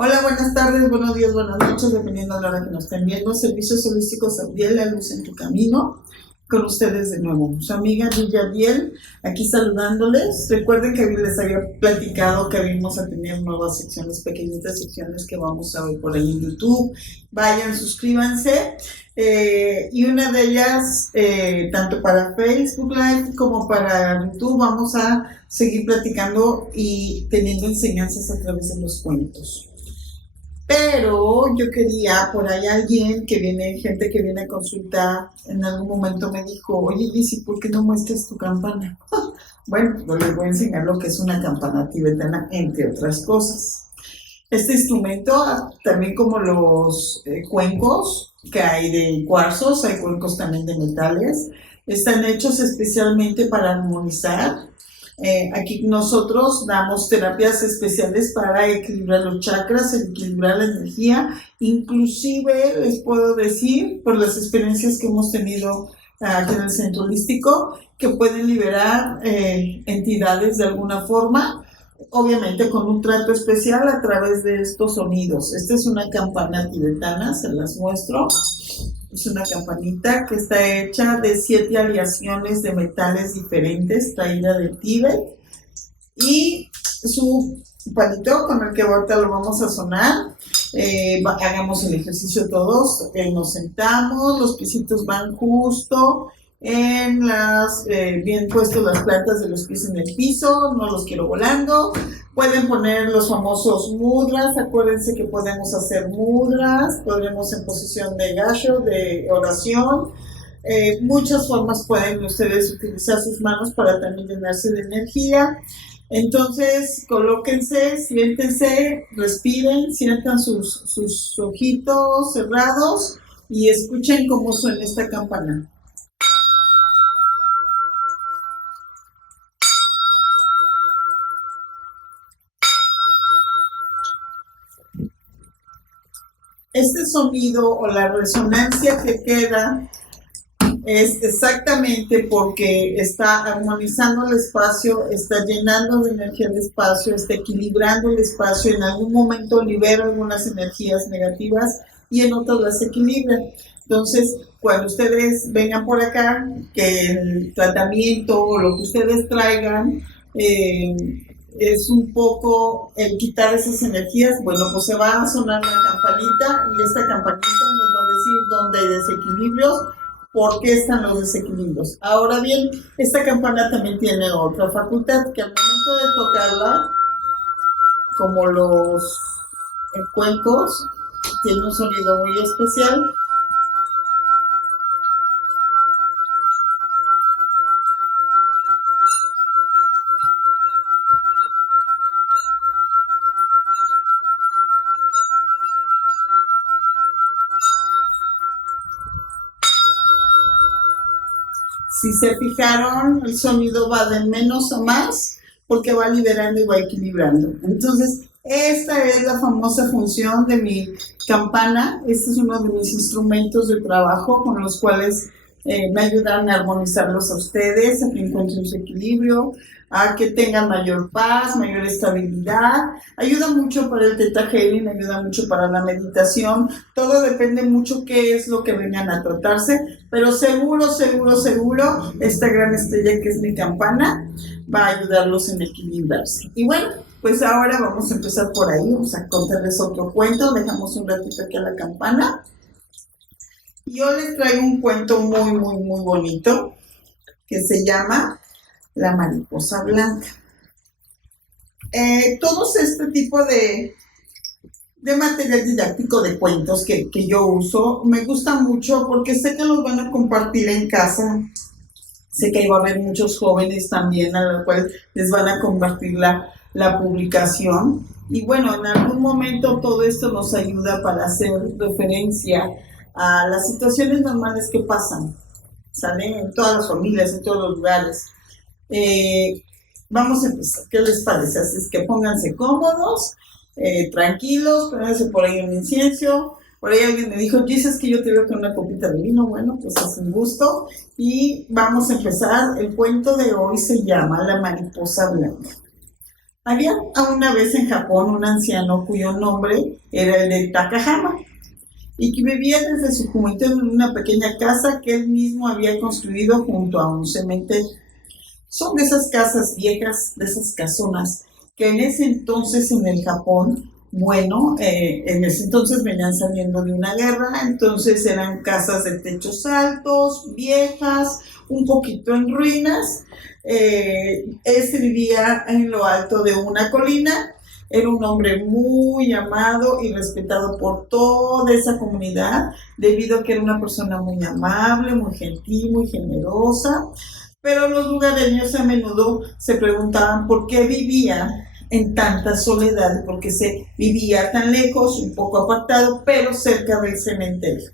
Hola, buenas tardes, buenos días, buenas noches, dependiendo de la hora que nos estén viendo. Servicios Holísticos Abdiel, la luz en tu camino. Con ustedes de nuevo, su amiga Villa Abdiel, aquí saludándoles. Recuerden que les había platicado que vamos a tener nuevas secciones, pequeñitas secciones que vamos a ver por ahí en YouTube. Vayan, suscríbanse. Y una de ellas, tanto para Facebook Live como para YouTube, vamos a seguir platicando y teniendo enseñanzas a través de los cuentos. Pero yo quería, por ahí alguien que viene, gente que viene a consultar, en algún momento me dijo, oye Lizzy, ¿por qué no muestras tu campana? Bueno, pues les voy a enseñar lo que es una campana tibetana, entre otras cosas. Este instrumento, también como los cuencos que hay de cuarzos, hay cuencos también de metales, están hechos especialmente para armonizar. Aquí nosotros damos terapias especiales para equilibrar los chakras, equilibrar la energía. Inclusive les puedo decir, por las experiencias que hemos tenido aquí en el centro holístico, que pueden liberar entidades de alguna forma, obviamente con un trato especial a través de estos sonidos. Esta es una campana tibetana, se las muestro. Es una campanita que está hecha de 7 aleaciones de metales diferentes, traída del Tíbet. Y su palito con el que ahorita lo vamos a sonar. Hagamos el ejercicio todos. Nos sentamos, los piecitos van justo en las, bien puestos las plantas de los pies en el piso, no los quiero volando. Pueden poner los famosos mudras, acuérdense que podemos hacer mudras, podremos en posición de gacho, de oración. Muchas formas pueden ustedes utilizar sus manos para también llenarse de energía. Entonces, colóquense, siéntense, respiren, sientan sus ojitos cerrados y escuchen cómo suena esta campana. Este sonido o la resonancia que queda es exactamente porque está armonizando el espacio, está llenando de energía el espacio, está equilibrando el espacio, en algún momento libera algunas energías negativas y en otros las equilibra. Entonces, cuando ustedes vengan por acá, que el tratamiento o lo que ustedes traigan es un poco el quitar esas energías, bueno, pues se va a sonar la campanita y esta campanita nos va a decir dónde hay desequilibrios, por qué están los desequilibrios. Ahora bien, esta campana también tiene otra facultad, que al momento de tocarla, como los cuencos, tiene un sonido muy especial. Si se fijaron, el sonido va de menos a más porque va liberando y va equilibrando. Entonces, esta es la famosa función de mi campana. Este es uno de mis instrumentos de trabajo con los cuales me ayudan a armonizarlos a ustedes, a que encuentren su equilibrio, a que tengan mayor paz, mayor estabilidad. Ayuda mucho para el Theta Healing, ayuda mucho para la meditación. Todo depende mucho qué es lo que vengan a tratarse, pero seguro, esta gran estrella que es mi campana va a ayudarlos en equilibrarse. Y bueno, pues ahora vamos a empezar por ahí, vamos a contarles otro cuento, dejamos un ratito aquí a la campana. Yo les traigo un cuento muy bonito que se llama La mariposa blanca. Todos este tipo de material didáctico de cuentos que yo uso, me gusta mucho porque sé que los van a compartir en casa. Sé que va a haber muchos jóvenes también a los cuales les van a compartir la publicación. Y bueno, en algún momento todo esto nos ayuda para hacer referencia a las situaciones normales que pasan, ¿sale? En todas las familias, en todos los lugares. Vamos a empezar, ¿qué les parece? Así es que pónganse cómodos, tranquilos, pónganse por ahí un incienso. Por ahí alguien me dijo, dices que yo te veo con una copita de vino. Bueno, pues es un gusto. Y vamos a empezar. El cuento de hoy se llama La mariposa blanca. Había una vez en Japón un anciano cuyo nombre era el de Takahama y que vivía desde su juventud en una pequeña casa que él mismo había construido junto a un cementerio. Son de esas casas viejas, de esas casonas que en ese entonces en el Japón, bueno, en ese entonces venían saliendo de una guerra, entonces eran casas de techos altos, viejas, un poquito en ruinas. Este vivía en lo alto de una colina, era un hombre muy amado y respetado por toda esa comunidad, debido a que era una persona muy amable, muy gentil, muy generosa. Pero los lugareños a menudo se preguntaban por qué vivía en tanta soledad, porque se vivía tan lejos, un poco apartado, pero cerca del cementerio.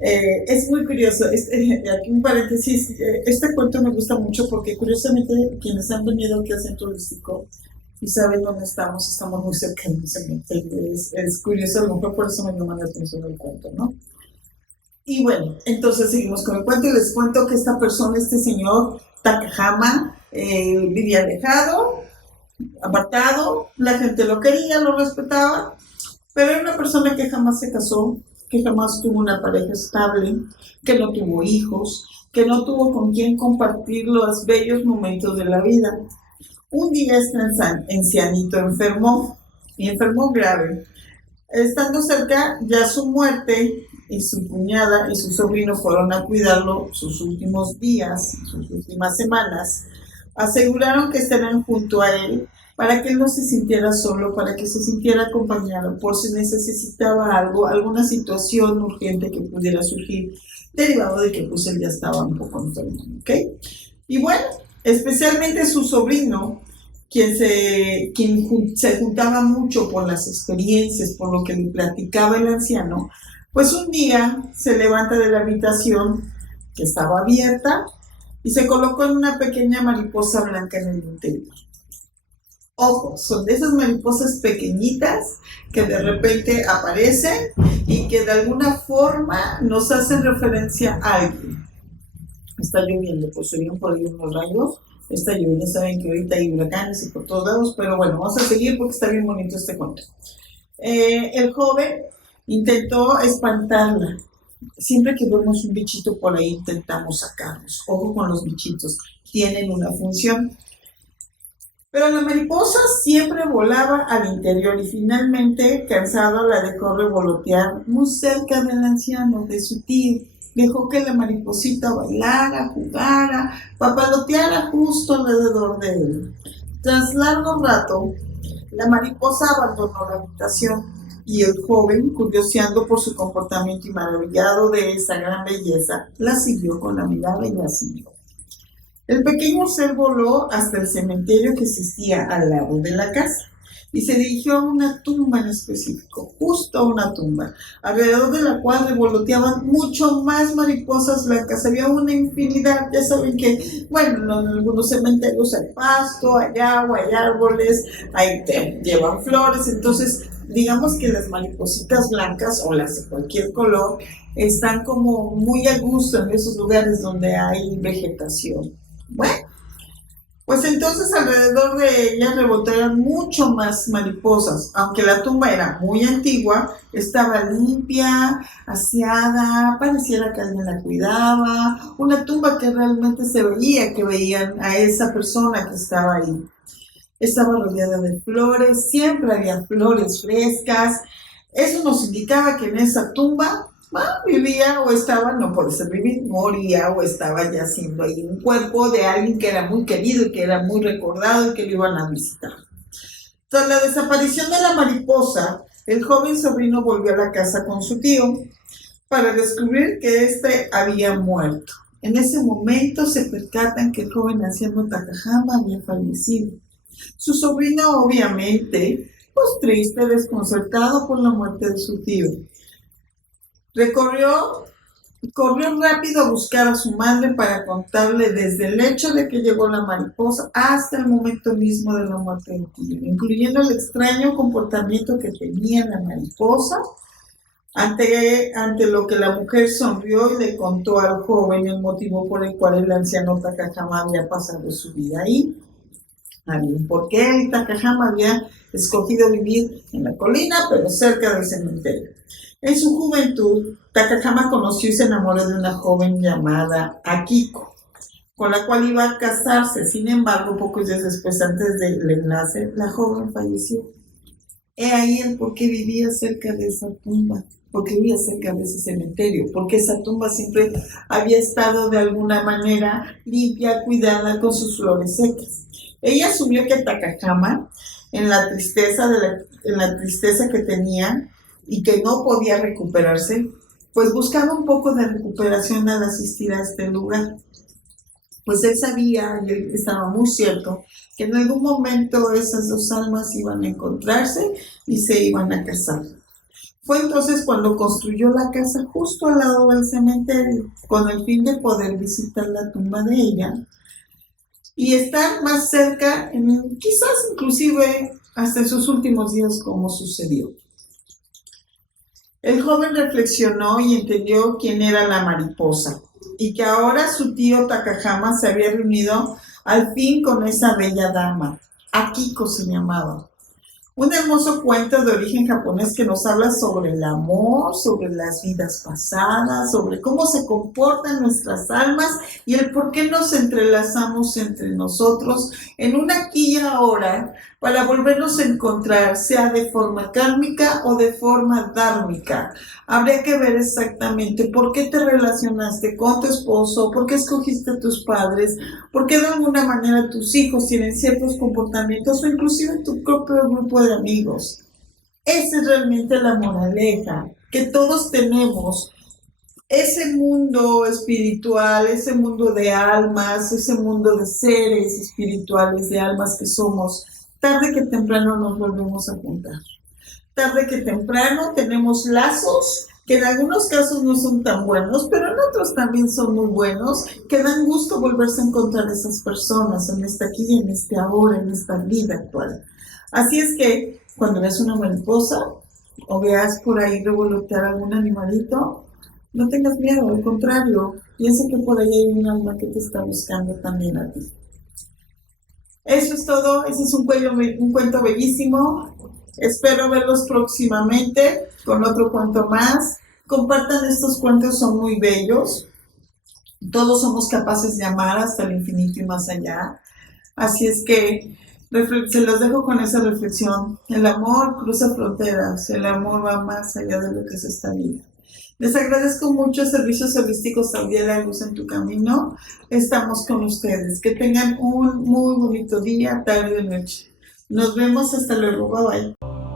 Es muy curioso, aquí un paréntesis, este cuento me gusta mucho porque curiosamente quienes han venido aquí al centro turístico y saben dónde estamos muy cerca del cementerio, es curioso, a lo mejor por eso me llama la atención el cuento, ¿no? Y bueno, entonces seguimos con el cuento y les cuento que esta persona, este señor Takahama, vivía alejado, apartado, la gente lo quería, lo respetaba, pero era una persona que jamás se casó, que jamás tuvo una pareja estable, que no tuvo hijos, que no tuvo con quien compartir los bellos momentos de la vida. Un día este ancianito enfermó, y enfermó grave. Estando cerca ya su muerte, y su cuñada y su sobrino fueron a cuidarlo sus últimos días, sus últimas semanas. Aseguraron que estarán junto a él para que él no se sintiera solo, para que se sintiera acompañado por si necesitaba algo, alguna situación urgente que pudiera surgir, derivado de que pues él ya estaba un poco enfermo, ¿ok? Y bueno, especialmente su sobrino, quien se juntaba mucho por las experiencias, por lo que le platicaba el anciano, pues un día se levanta de la habitación que estaba abierta y se colocó en una pequeña mariposa blanca en el interior. Ojo, son de esas mariposas pequeñitas que de repente aparecen y que de alguna forma nos hacen referencia a alguien. Está lloviendo, pues se vieron por ahí unos rayos. Está lloviendo, saben que ahorita hay huracanes y por todos lados, pero bueno, vamos a seguir porque está bien bonito este cuento. El joven intentó espantarla. Siempre que vemos un bichito por ahí intentamos sacarlos. Ojo con los bichitos, tienen una función. Pero la mariposa siempre volaba al interior y finalmente, cansado, la dejó revolotear muy cerca del anciano, de su tío. Dejó que la mariposita bailara, jugara, papaloteara justo alrededor de él. Tras largo rato, la mariposa abandonó la habitación y el joven, curioseando por su comportamiento y maravillado de esa gran belleza, la siguió con la mirada y la siguió. El pequeño ser voló hasta el cementerio que existía al lado de la casa y se dirigió a una tumba en específico, justo a una tumba, alrededor de la cual revoloteaban mucho más mariposas blancas. Había una infinidad, ya saben que, bueno, en algunos cementerios hay pasto, hay agua, hay árboles, llevan flores, entonces digamos que las maripositas blancas o las de cualquier color están como muy a gusto en esos lugares donde hay vegetación. Bueno, pues entonces alrededor de ella rebotaron mucho más mariposas, aunque la tumba era muy antigua, estaba limpia, aseada, pareciera que alguien la cuidaba, una tumba que realmente se veía que veían a esa persona que estaba ahí. Estaba rodeada de flores, siempre había flores frescas, eso nos indicaba que en esa tumba vivía o estaba, no por ser vivir, moría o estaba yaciendo ahí un cuerpo de alguien que era muy querido y que era muy recordado y que lo iban a visitar. Tras la desaparición de la mariposa, el joven sobrino volvió a la casa con su tío para descubrir que éste había muerto. En ese momento se percatan que el joven anciano Takahama había fallecido. Su sobrino, obviamente, pues triste, desconcertado por la muerte de su tío, corrió rápido a buscar a su madre para contarle desde el hecho de que llegó la mariposa hasta el momento mismo de la muerte del tío, incluyendo el extraño comportamiento que tenía la mariposa. Ante lo que la mujer sonrió y le contó al joven el motivo por el cual el anciano Takahama había pasado su vida ahí. alguien, porque él, Takahama, había escogido vivir en la colina, pero cerca del cementerio. En su juventud, Takahama conoció y se enamoró de una joven llamada Akiko, con la cual iba a casarse. Sin embargo, pocos días después, antes del enlace, la joven falleció. He ahí el por qué vivía cerca de esa tumba, porque vivía cerca de ese cementerio, porque esa tumba siempre había estado de alguna manera limpia, cuidada, con sus flores secas. Ella asumió que Takahama, en la tristeza que tenía y que no podía recuperarse, pues buscaba un poco de recuperación al asistir a este lugar. Pues él sabía, y él estaba muy cierto, que en algún momento esas dos almas iban a encontrarse y se iban a casar. Fue entonces cuando construyó la casa justo al lado del cementerio, con el fin de poder visitar la tumba de ella y estar más cerca, quizás inclusive hasta en sus últimos días, como sucedió. El joven reflexionó y entendió quién era la mariposa, y que ahora su tío Takahama se había reunido al fin con esa bella dama. Akiko se llamaba. Un hermoso cuento de origen japonés que nos habla sobre el amor, sobre las vidas pasadas, sobre cómo se comportan nuestras almas y el por qué nos entrelazamos entre nosotros en un aquí y ahora para volvernos a encontrar, sea de forma kármica o de forma dármica. Habría que ver exactamente por qué te relacionaste con tu esposo, por qué escogiste a tus padres, por qué de alguna manera tus hijos tienen ciertos comportamientos o inclusive tu propio grupo de amigos. Esa es realmente la moraleja, que todos tenemos ese mundo espiritual, ese mundo de almas, ese mundo de seres espirituales, de almas que somos. Tarde que temprano nos volvemos a juntar. Tarde que temprano tenemos lazos que en algunos casos no son tan buenos, pero en otros también son muy buenos, que dan gusto volverse a encontrar esas personas en este aquí y en este ahora, en esta vida actual. Así es que cuando veas una mariposa o veas por ahí revolotear algún animalito, no tengas miedo, al contrario, piensa que por ahí hay un alma que te está buscando también a ti. Eso es todo, ese es un cuento bellísimo. Espero verlos próximamente con otro cuento más. Compartan estos cuentos, son muy bellos. Todos somos capaces de amar hasta el infinito y más allá. Así es que se los dejo con esa reflexión. El amor cruza fronteras, el amor va más allá de lo que es esta vida. Les agradezco mucho Servicios Holísticos Saudiel La Luz en tu Camino. Estamos con ustedes. Que tengan un muy bonito día, tarde y noche. Nos vemos, hasta luego. Bye bye.